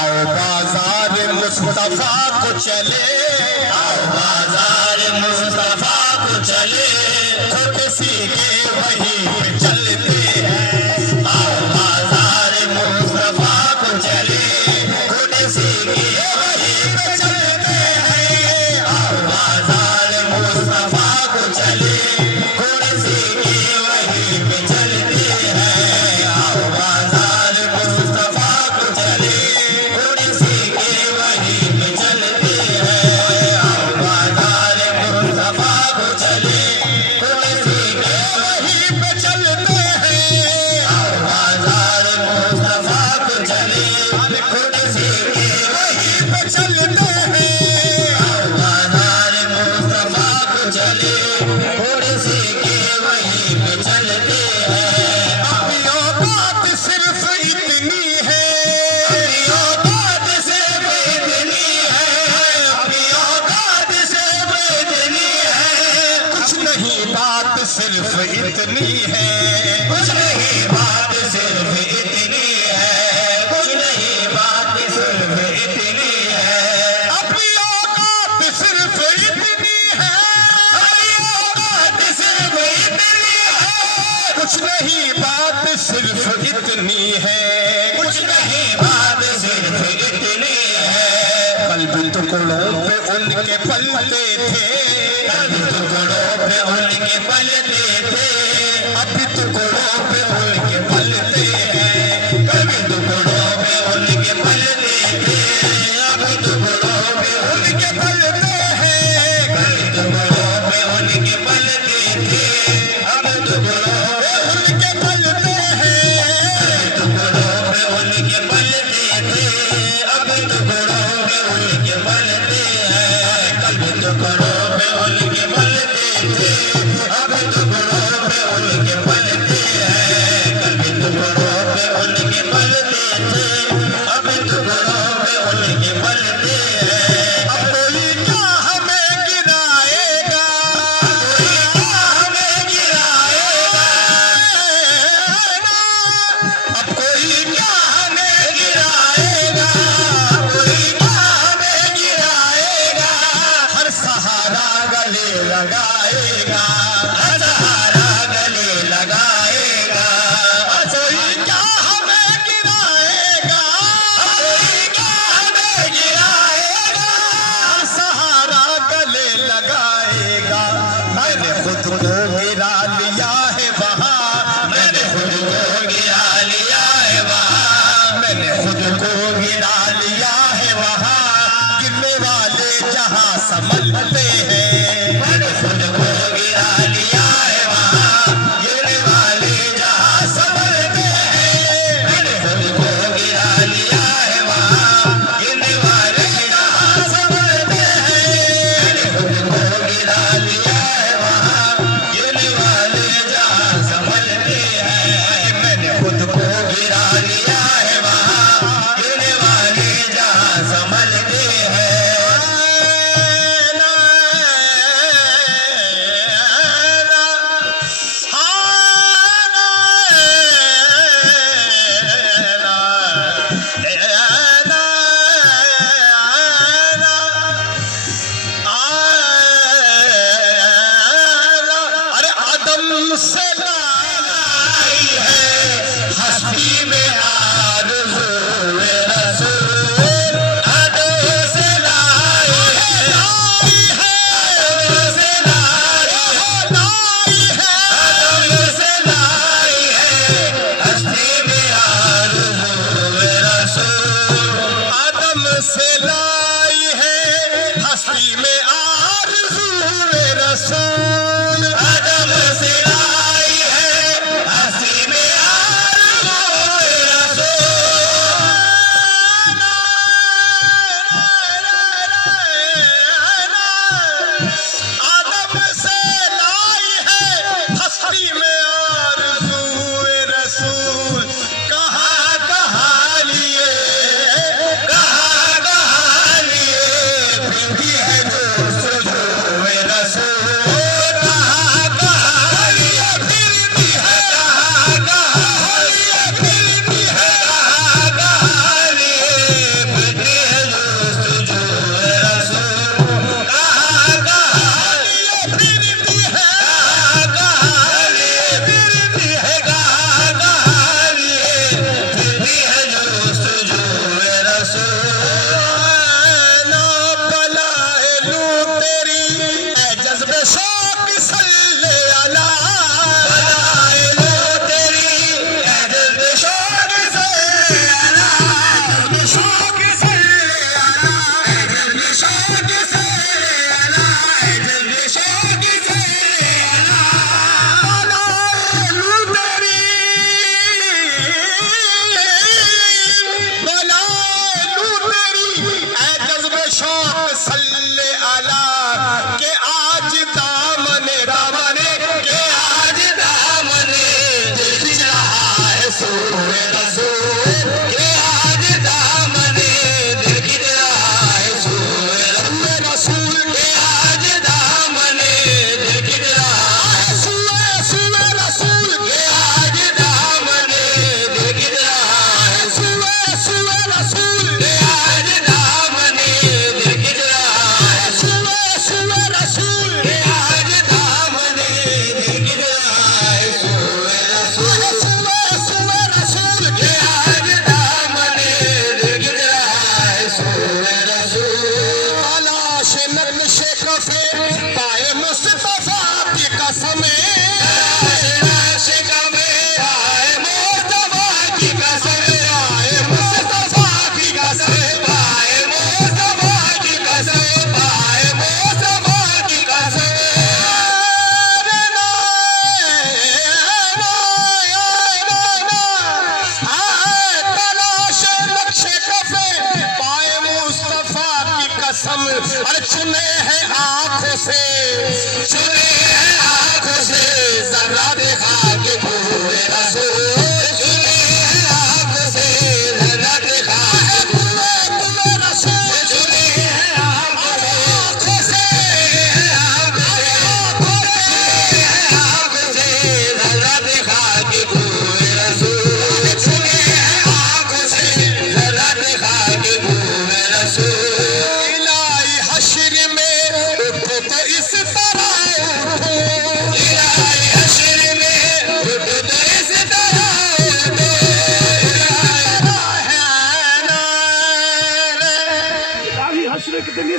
आओ बाजार मुस्तफा को चले, आओ बाजार मुस्तफा को चले, खोटे सीखे वहीं पे चलते हैं। आओ बाजार मुस्तफा को चले, खोटे सीखे वहीं पे चलते हैं। आओ बाजार मुस्तफा को चले, खोटे सीखे वहीं पे चलते हैं। आओ बाजार मुस्तफा को चले, खोटे सीखे वहीं पे चलते हैं। आओ बाजार मुस्तफा को चले, खोटे सीखे वहीं पे चलते हैं। आओ बाजार मुस्तफा को चले, खोटे सीखे वहीं पे चलते हैं। आओ बाजार मुस्तफा को चले, खोटे सीखे वहीं पे चलते हैं। अब यो बात सिर्फ इतनी है, अब यो बात सिर्फ इतनी है, अब यो बात सिर्फ इतनी है। कुछ नहीं बात सिर्फ इतनी है, कुछ नहीं बात सिर्फ इतनी है, कुछ नहीं बात सिर्फ इतनी है। अब यो बात सिर्फ इतनी है, अब यो बात सिर्फ इतनी है। कुछ नहीं बात सिर्फ इतनी है, कुछ नहीं बात सिर्फ इतनी है। कल्ब टुकड़ों पे उनके पलते थे, कल्ब टुकड़ों पे उनके पलते थे, अब टुकड़ों पे उनके पलते हैं। कल्ब टुकड़ों पे उनके पलते थे, अब टुकड़ों पे उनके पलते हैं। कल्ब टुकड़ों पे उनके पलते थे, अब टुकड़ों पे उनके पलते हैं। टुकड़ों पे उनके पलते थे, अब टुकड़ों पे उनके पलते हैं। कल्ब टुकड़ों पे उनके पलते थे, अब टुकड़ों पे उनके पलते हैं। कल्ब टुकड़ों पे उनके पलते थे, अब टुकड़ों पे उनके पलते हैं। अब कोई क्या हमें गिराएगा, कोई क्या हमें गिराएगा, अब कोई क्या हमें गिराएगा, कोई क्या हमें गिराएगा। हर सहारा गले लगाएगा, हर सहारा गले लगाएगा। कोई क्या हमें गिराएगा, कोई क्या हमें गिराएगा। हर सहारा गले लगाएगा। मैंने खुद को गिरा लिया है वहाँ, मैंने खुद को गिरा लिया है वहाँ, मैंने खुद को गिरा लिया है वहाँ। गिरने वाले जहाँ संभलते हैं, मैंने खुद को गिरा लिया है वहाँ। गिरने वाले जहाँ संभलते हैं, मैंने खुद को गिरा लिया है वहाँ। गिरने वाले जहाँ संभलते हैं, मैंने खुद को गिरा लिया है वहाँ। गिरने वाले जहाँ संभलते हैं, मैंने खुद को गिरा लिया है वहाँ। गिरने वाले जहाँ संभलते हैं। अरे आदम से लाई है हस्ती में आरज़ू-ए रसूल, आदम से लाई है, आदम से लाई है, आदम से लाई है हस्ती में आरज़ू-ए रसूल। आदम से लाई है हस्ती में आरज़ू-ए रसूल, आदम से लाई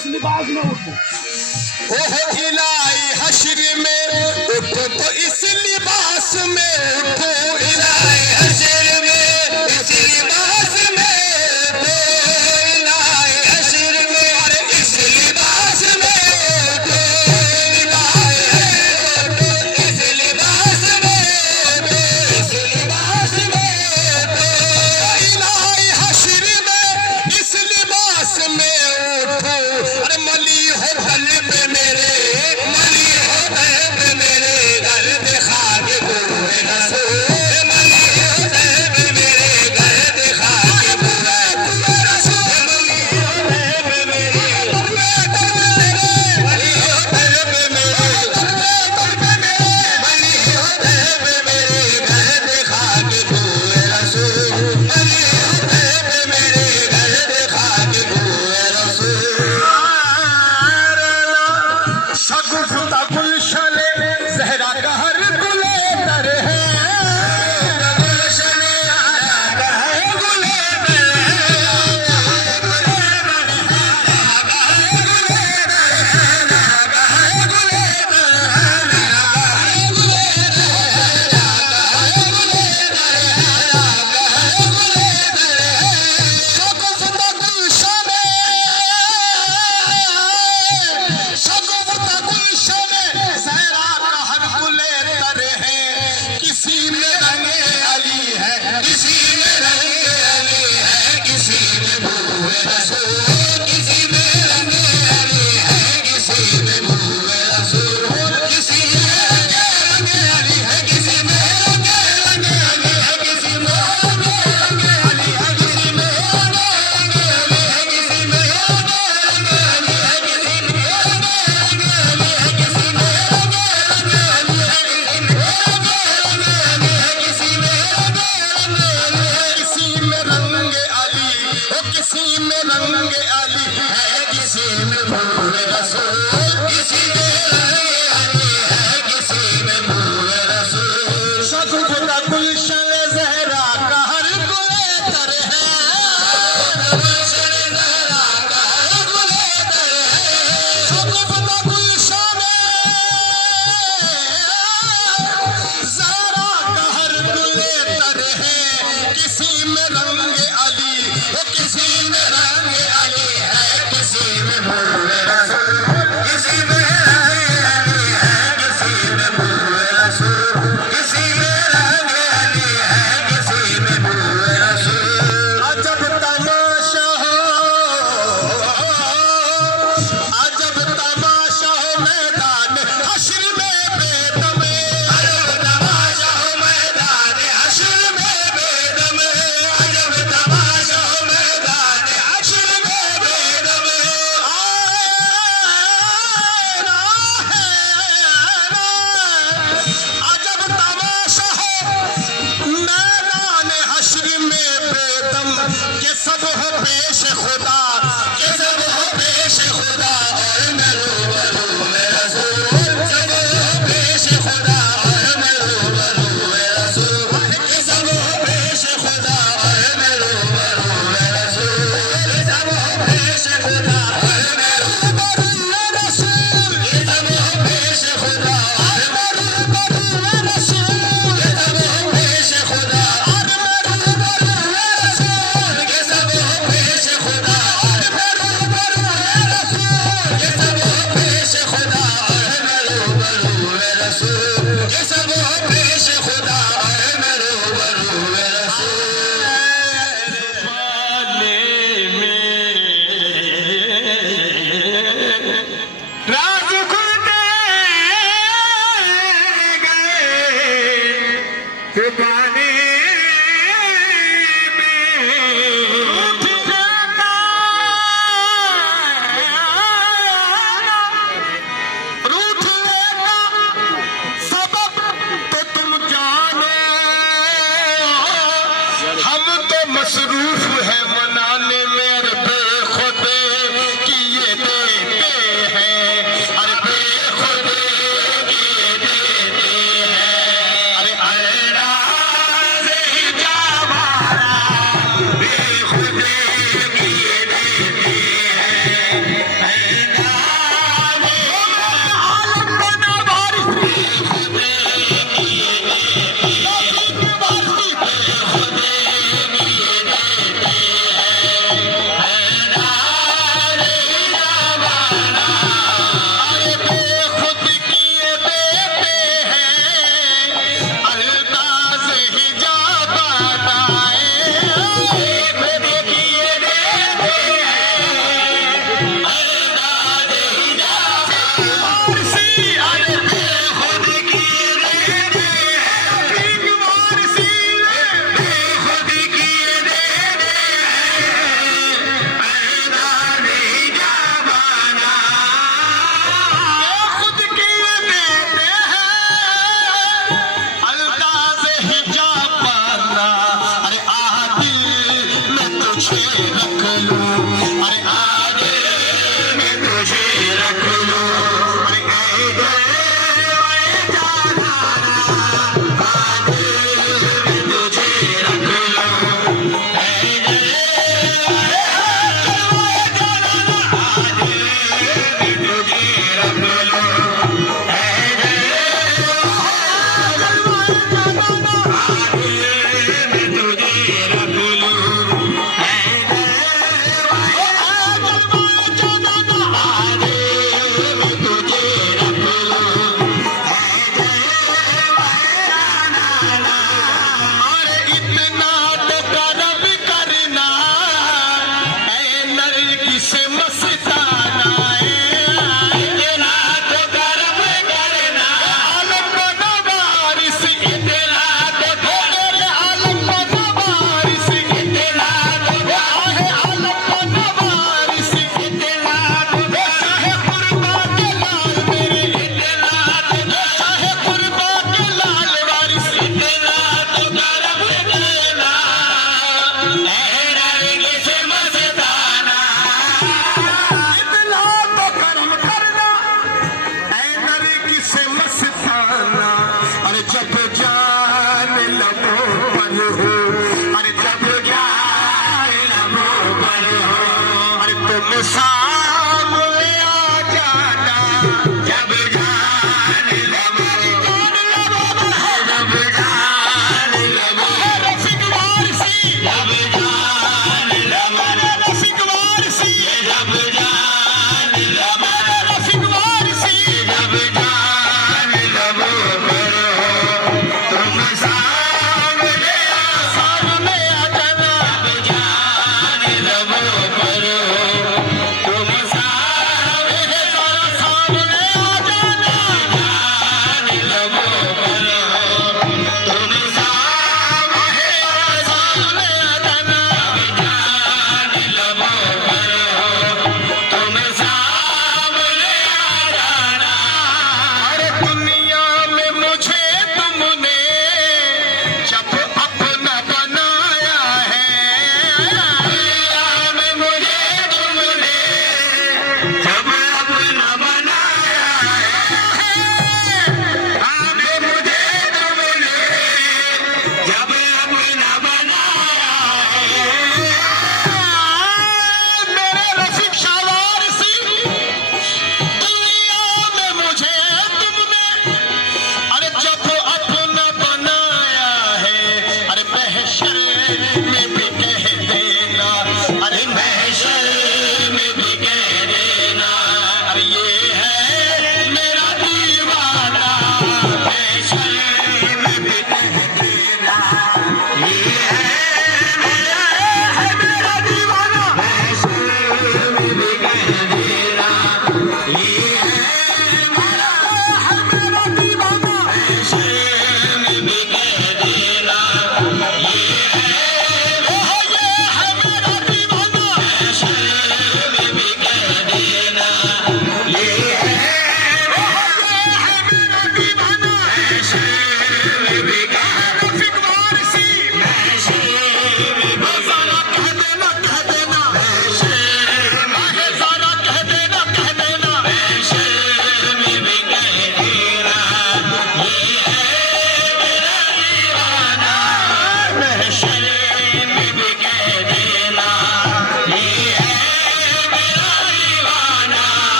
इस लिबास में उठो। ओह इलाही हश्र में उठो तो इस लिबास में उठो, इलाही हश्र में इस लिबास में उठो, इलाही हश्र में अरे इस लिबास में उठो, इलाही हश्र में इस लिबास में उठो, इस लिबास में उठो, इलाही हश्र में इस लिबास में उठो। अरे मली हो कल्ब मेरे, मली हो कल्ब मेरे, दर्द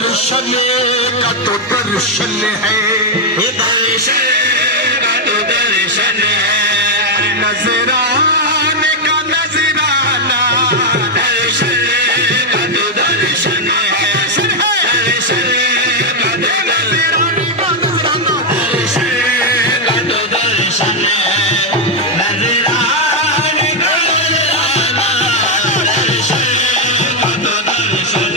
दर्शन का तो दर्शन है, दर्शन का तो दर्शन है, नजराने का नजराना, दर्शन का तो दर्शन है, दर्शन का तो नजराने का नजराना, दर्शन का तो दर्शन है,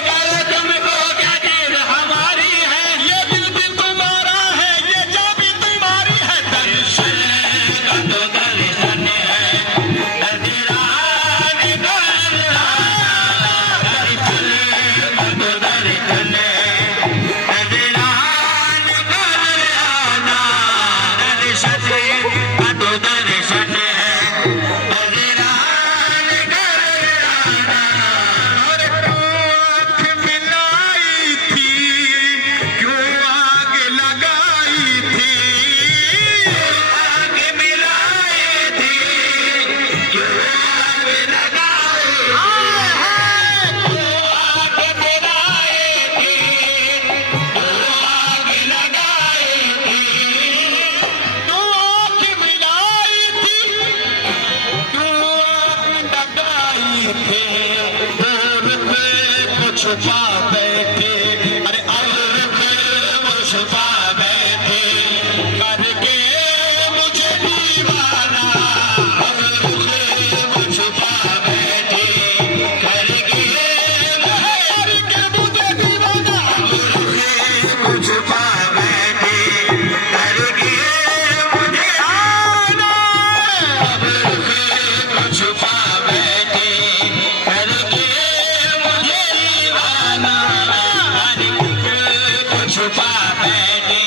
नजराने का नजराना, दर्शन का तो दर्शन है। छुपा बैठे, अरे वो छुपा बैठे, करके मुझे दीवाना, वो छुपा बैठे, करके मुझे दीवाना, वो छुपा बैठे, करके मुझे आना, वो छुपा बैठे, करके छुपा बैठे,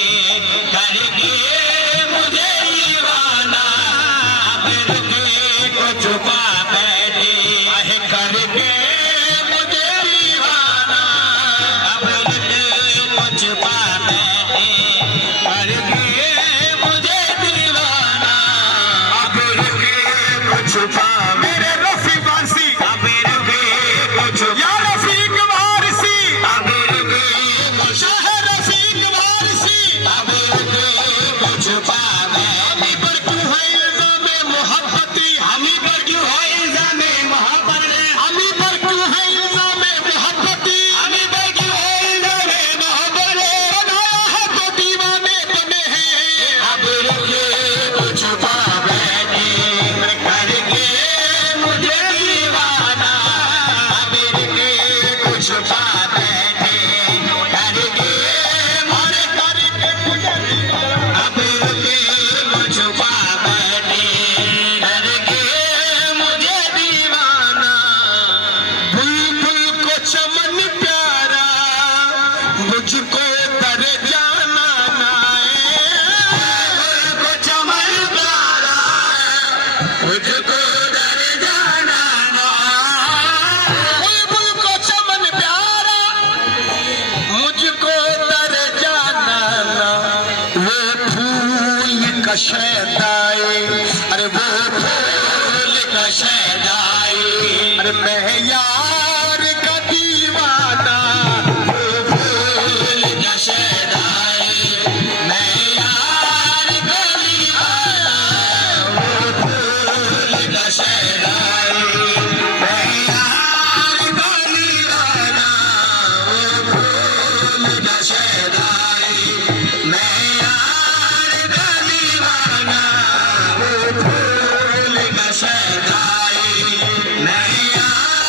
करके मुझे दीवाना, को छुपा बैठे, करके मुझे दीवाना, को छुपा बैठे, करके मुझे दीवाना, को छुपा मेरे रफी वारसी, को छुपा रफीक वारसी, छुपा हमी पर क्यों है इल्जाम मोहब्बती, हमी पर क्यों है इल्जाम मोहब्बत, हमी पर क्यों है इल्जाम मोहब्बती, हमी पर क्यों है इल्जाम मोहब्बत, बनाया है तो दीवाने बने हैं, अब रुके तो छुपा बैठे, करके मुझे दीवाना, अब रुके तो छुपा बैठे, करके छुपा बैठे, करके मुझे दीवाना, बुलबुल को चमन प्यारा, मुझको तर जाना बुलबुल को चमन प्यारा, मुझको तर जाना बुलबुल को चमन प्यारा, मुझको तर जाना वो फूल का शैदाई, अरे वो फूल का शैदाई, अरे मैं यार का दीवाना, वो फूल का शैदाई, मैं यार का दीवाना, वो फूल का शैदाई, मैं यार का दीवाना, वो फूल का शैदाई, मैं यार का दीवाना, वो फूल का शैदाई, मैं यार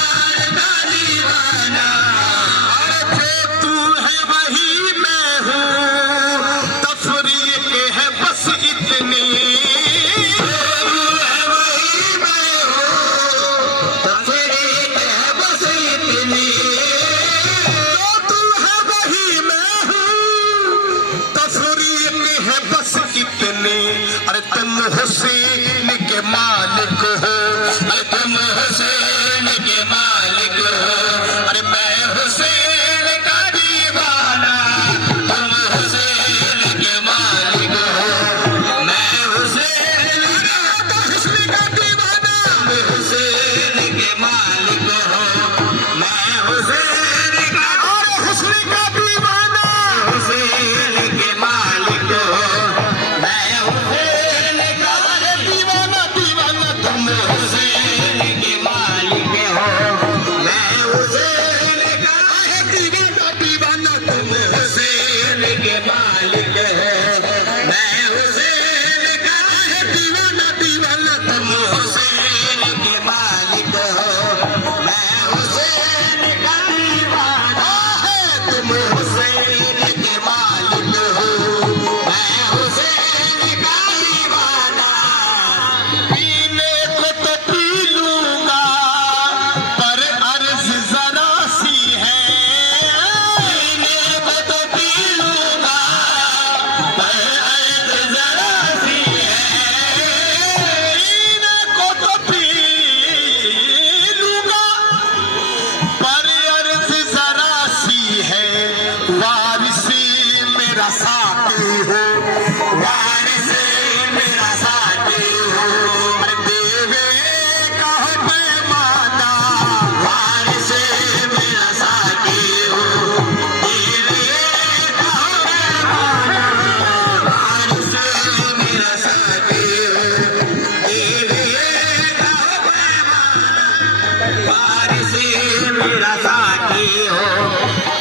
मेरा साथी हो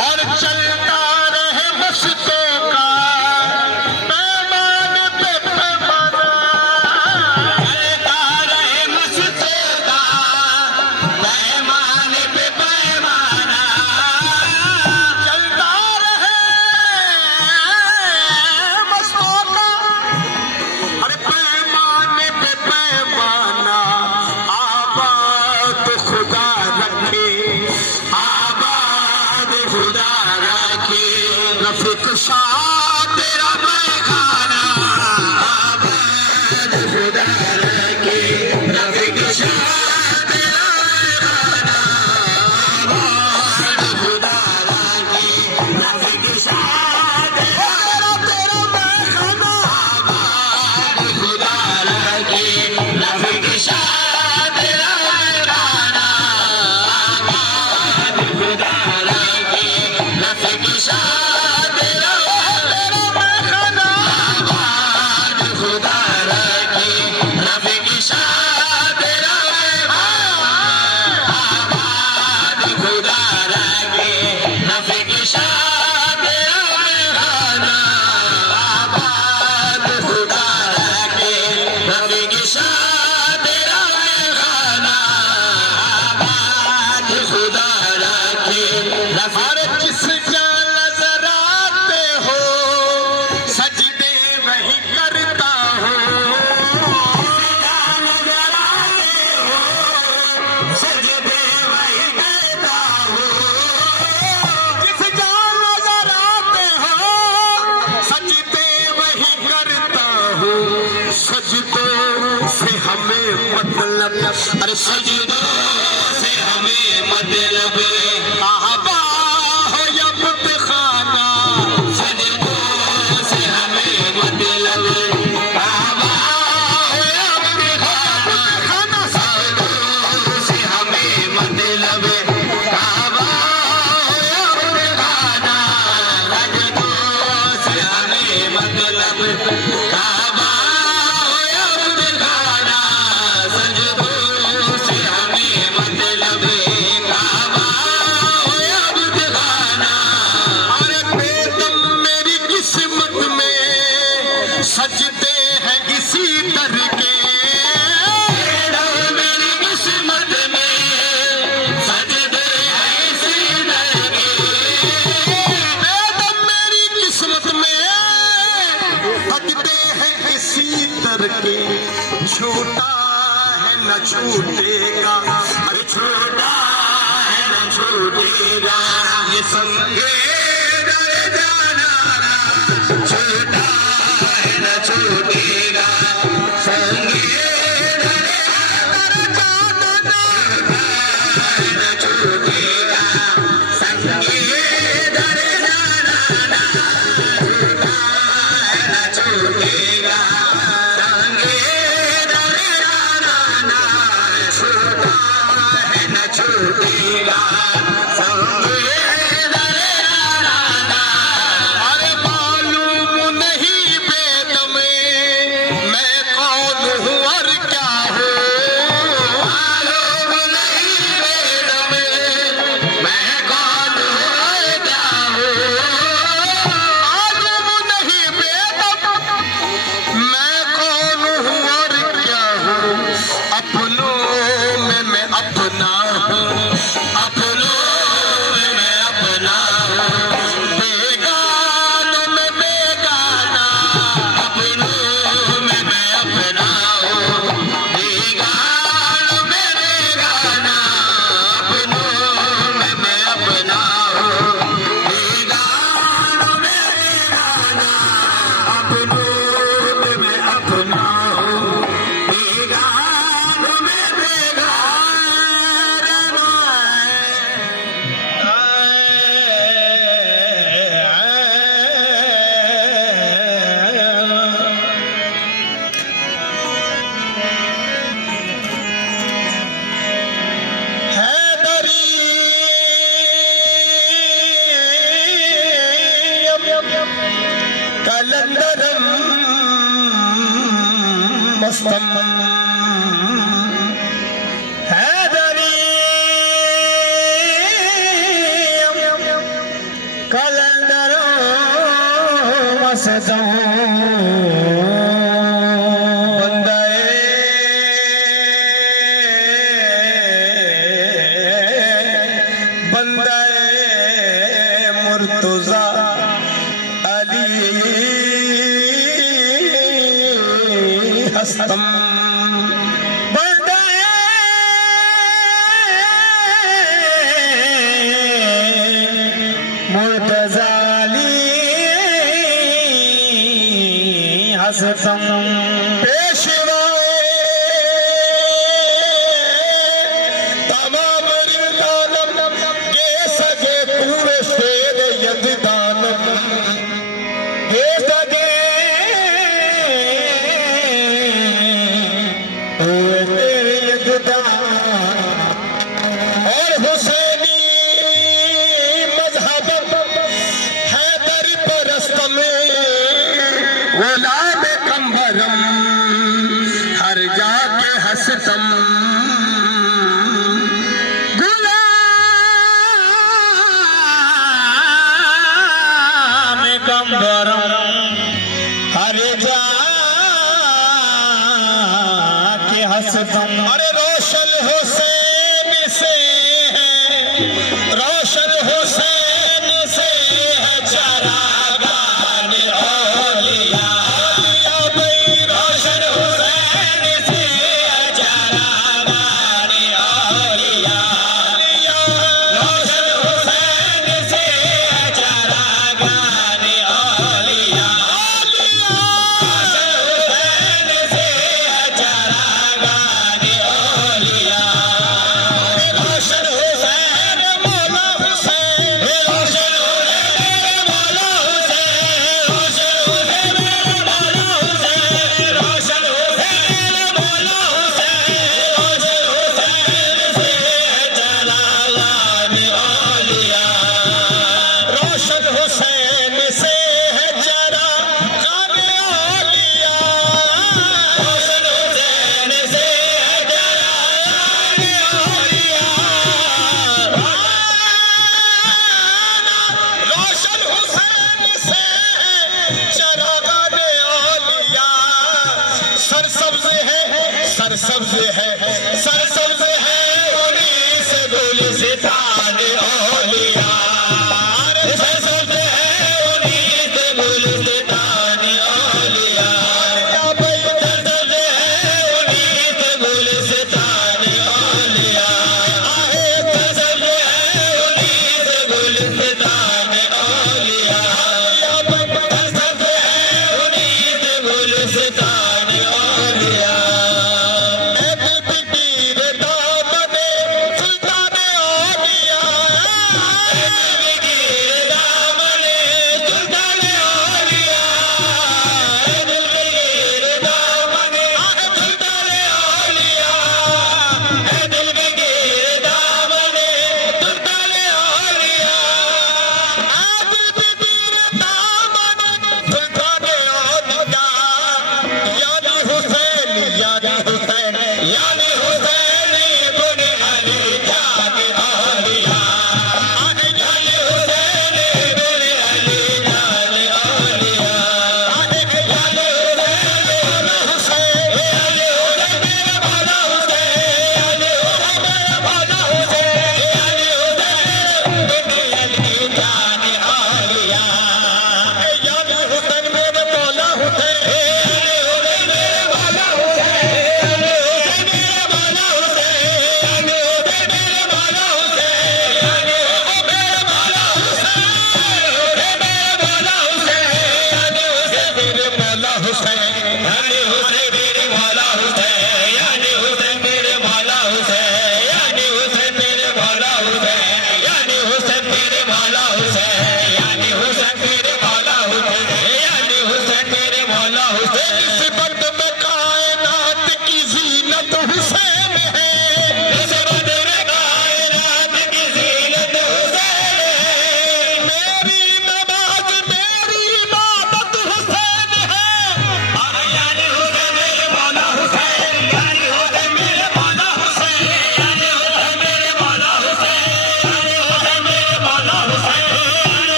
और चलता रहे मस्तों का पैमाने पे पैमाना, चलता रहे मस्तों का पैमाने पे पैमाना, चलता रहे मस्तों का अरे पैमाने पे पैमाना। आबाद खुदा रखे, आबाद खुदा रखे, रफीक शाह तेरा खाना आबाद खुदा रखे, रफीक शाह तेरा खाना आबाद खुदा रखे, रफीक शाह तेरा खाना आबाद खुदा रखे, रफीक शाह तेरा खाना आबाद खुदा रखे, रफीक शाह तेरा खाना आबाद खुदा रखे, रफीक शाह तेरा आबाद खुदा रखे, रफीक शाह तेरा खाना आबाद खुदा रखे, रफीक शाह तेरा खाना आबाद खुदा रखे, हर जिस जान नजर आते हो सजदे वही करता हो, सजदे वही करता हो, जिस जान नजर आते हो सजदे वही करता हो। सजदों से हमें मतलब अरे सजदों से हमें मतलब काबा हो या बुतखाना, सजदों से हमें मतलब काबा हो या बुतखाना, खाना सजदों से हमें मतलब काबा हो या बुतखाना, सजदों से हमें मतलब काबा हो या बुतखाना, सजदों से हमें मतलब काबा हो या बुतखाना। अरे बेदम मेरी किस्मत में सजदे हैं इसी दर के, मेरी किस्मत में सजदे हैं इसी दर के, बेदम मेरी किस्मत में सजदे हैं इसी दर के। छूटा है न छूटेगा अरे छोटा है न छूटेगा ये संगे दर जाना, छोटा है न छूटेगा संगे दर जाना, है न छूटेगा संगे दर जाना, छोटा है न छूटेगा संगे दर जाना, छोटा है न छूटेगा संगे दर जाना। अरे मालूम नहीं बेदम मैं कौन हूँ और क्या हूँ, मालूम नहीं वेद में मुर्तजा अली हस्तम मुर्तजा अली हस्तम और हुसैनी मजहब हैदर परस्त में गुलाम कमरम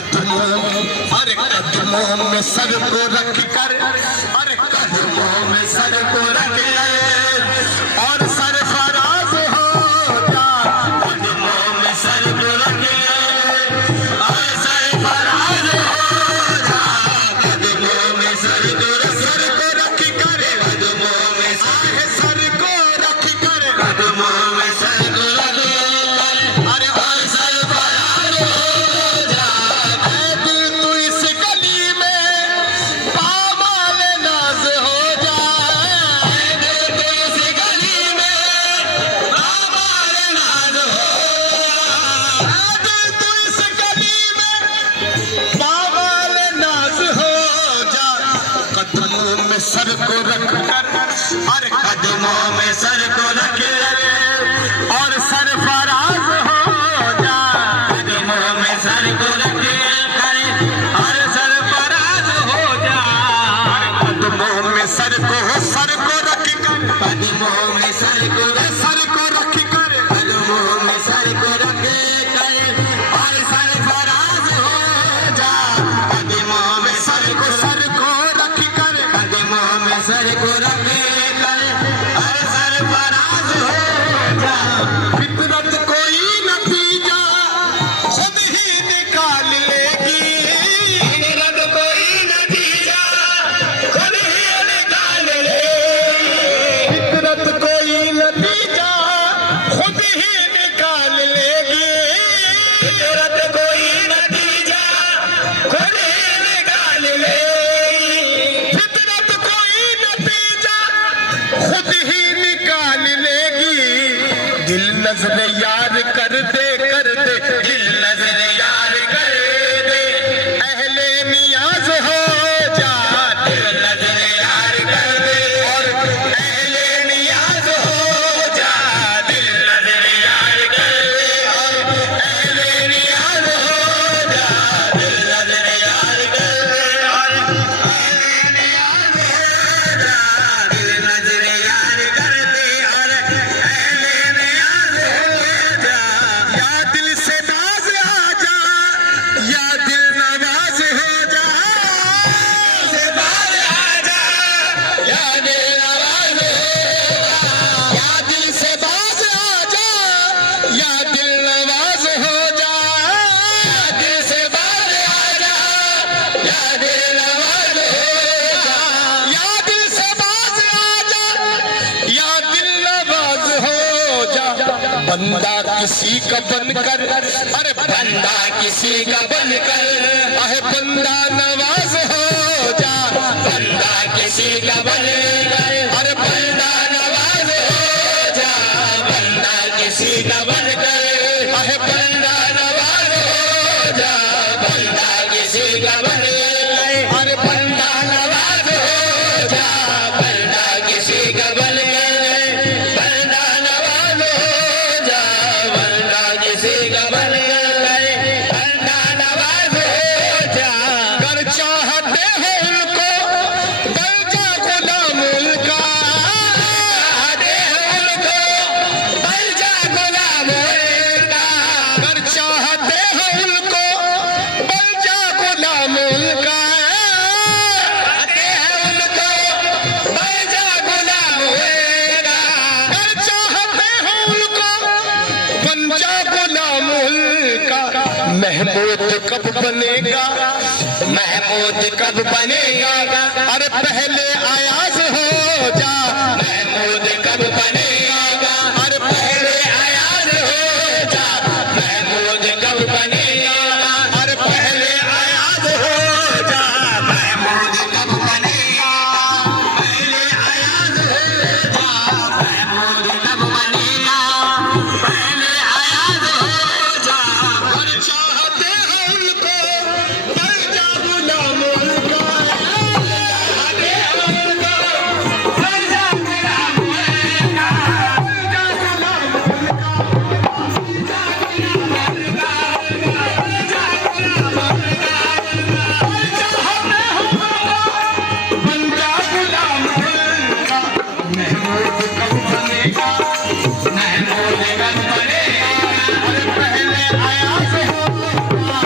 अरे कदमों में सर को रख कर, अरे कदमों में सर को रख कर और सरफराज हो जा। कदमों में सर को रख और सरफराज हो जा। कदमों में सर को रख कर, कदमों में सर को रख कर, कदमों में सर को रख अरे और सरफराज हो जा। सर को रख कर, अरे कदमों में सर को रख कर और सरफराज हो जा। कदमों में सर को रख कर और सरफराज हो जा। कदमों में सर को रख कर, कदमों में सर को रख कर, कदमों में सर को रख कर और सरफराज हो जा। कदमों में सर को नजर यार कर दे, दिल नजर यार कर दे, अहले नियाज हो जा, दिल नजर यार कर दे, और अहले नियाज हो जा, दिल नजर यार कर दे, और अहले नियाज हो जा, दिल नजर यार कर दे, और अहले नियाज हो जा, दिल नजर यार कर दे, और अहले नियाज हो जा, या दिल से नाज आ जा, या दिल नवाज हो जा, से बाज आ जा, या दिल नवाज हो जा, या दिल से बाज आ जा, या दिल नवाज हो जा, या दिल से बाज आ जा, या दिल नवाज हो जा, या दिल से बाज आ जा, या दिल नवाज हो जा, बंदा किसी का बनकर, अरे बंदा किसी का बनकर, अहे बंदा नवाज हो जा, बंदा किसी का बनकर, अरे बंदा नवाज हो जा, बंदा किसी का बनकर, अहे बंदा नवाज हो जा, बंदा किसी का बनकर, अरे बंदा नवाज हो जा, बंदा किसी का बनकर, बंदा नवाज हो जा, बंदा किसी का बनकर, बंदा नवाज हो जा, कर चाहते हो उनको बन जा गुलाम उनका, चाहते हो उनको बन जा गुलाम उनका, कर चाहते हो उनको बन जा गुलाम उनका, चाहते हो उनको बन जा गुलाम उनका, कर चाहते हो उनको बन जा गुलाम उनका, महमूद कब बनेगा, महमूद कब बनेगा, अरे पहले आयाज हो जा, महमूद कब बनेगा, अरे पहले आयाज हो जा, महमूद कब बनेगा, अरे पहले आयाज हो जा, महमूद कब बनेगा, पहले आयाज हो जा, महमूद कब बनेगा, पहले आयाज हो जा, और चाहते हो उनको बन जा गुलाम उनका, चाहते हो उनको बन जा गुलाम उनका, बन जा गुलाम उनका, बन जा गुलाम उनका, बन जा गुलाम उनका, चाहते हो उनको बन जा गुलाम उनका, महमूद कब बनेगा, महमूद कब बनेगा, अरे पहले आयाज हो जा,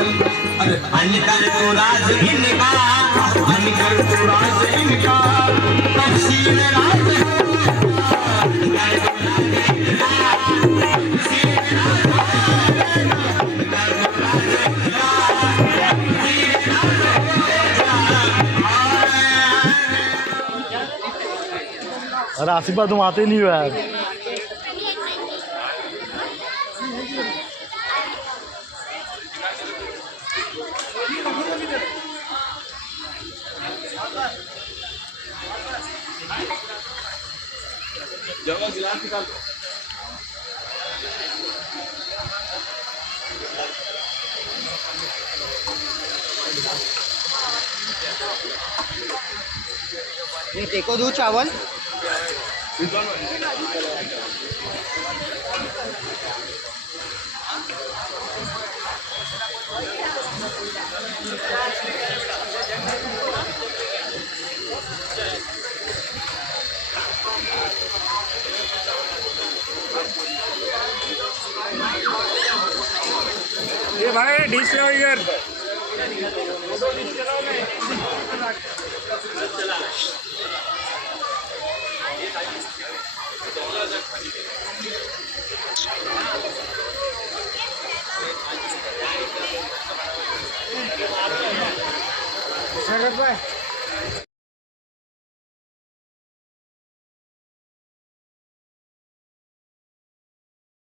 अनकर तो राज इनका, अनकर तो राज इनका, तफसील राज हो, अनकर तो राज इनका, तफसील राज हो, अनकर तो राज इनका, तफसील राज हो। अरे आसिफा तुम आते नहीं हो यार। ये देखो दूध चावल ये भाई डिश है इधर शरद भाई